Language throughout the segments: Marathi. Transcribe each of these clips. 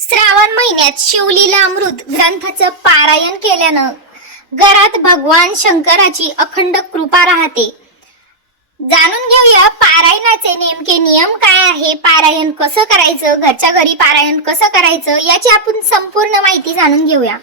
श्रावण महिन्यात शिवलीला अमृत ग्रंथाचं पारायण केल्यानं घरात भगवान शंकराची अखंड कृपा राहते। जाणून घेऊया पारायणाचे नेमके नियम काय आहे, पारायण कसं करायचं, घरच्या घरी पारायण कसं करायचं याची आपण संपूर्ण माहिती जाणून घेऊया।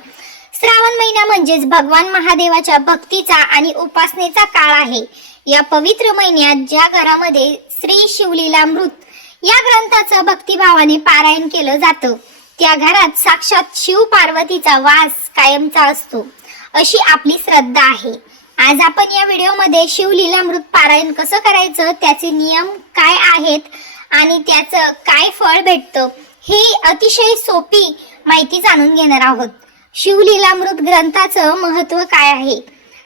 श्रावण महिना म्हणजेच भगवान महादेवाच्या भक्तीचा आणि उपासनेचा काळ आहे। या पवित्र महिन्यात ज्या घरामध्ये श्री शिवलीलामृत या ग्रंथाचं भक्तिभावाने पारायण केलं जातं त्या घरात साक्षात शिव पार्वतीचा वास कायमचा असतो अशी आपली श्रद्धा आहे। आज आपण या व्हिडिओमध्ये शिवलीलामृत पारायण कसं करायचं, त्याचे नियम काय आहेत आणि त्याचं काय फळ भेटतं हे अतिशय सोपी माहिती जाणून घेणार आहोत। शिवलीलामृत ग्रंथाचं महत्त्व काय आहे?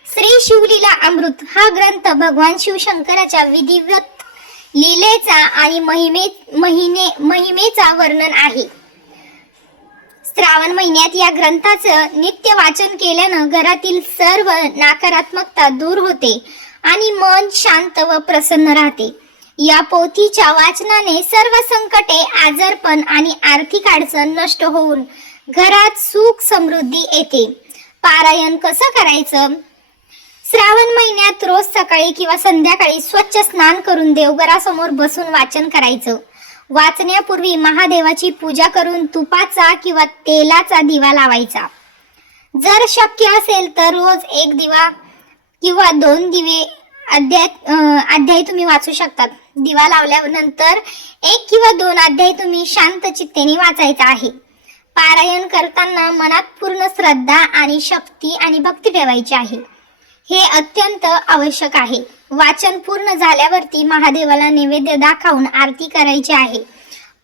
श्री शिवलीला अमृत हा ग्रंथ भगवान शिवशंकराच्या विधिवत लीलेचा आणि महिमेचा वर्णन आहे। श्रावण महिन्यात या ग्रंथाचं नित्य वाचन केल्यानं घरातील सर्व नकारात्मकता दूर होते आणि मन शांत व प्रसन्न राहते। या पोथीच्या वाचनाने सर्व संकटे, आजारपण आणि आर्थिक अडचण नष्ट होऊन घरात सुख समृद्धी येते। पारायण कसं करायचं? श्रावण महिन्यात रोज सकाळी किंवा संध्याकाळी स्वच्छ स्नान करून देवघरासमोर बसून वाचन करायचं। वाचण्यापूर्वी महादेवाची पूजा करून तुपाचा किंवा तेलाचा दिवा लावायचा। जर शक्य असेल तर रोज एक दिवा किंवा 2 दिवे अध्याय तुम्ही वाचू शकतात। दिवा लावल्यानंतर 1 किंवा 2 अध्याय तुम्ही शांत चित्तेने वाचायचा आहे। पारायण करताना मनात पूर्ण श्रद्धा आणि शक्ती आणि भक्ती ठेवायची आहे, हे अत्यंत आवश्यक आहे। वाचन पूर्ण झाल्यावरती महादेवाला नैवेद्य दाखवून आरती करायची आहे।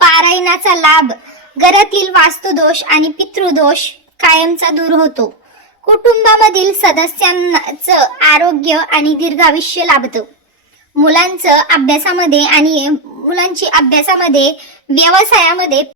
पारायणाचा लाभ घरातील वास्तुदोष आणि पितृदोष कायमचा दूर होतो। कुटुंबामधील सदस्यांचं आरोग्य आणि दीर्घायुष्य लाभतं। मुलांची अभ्यासामध्ये, व्यवसायामध्ये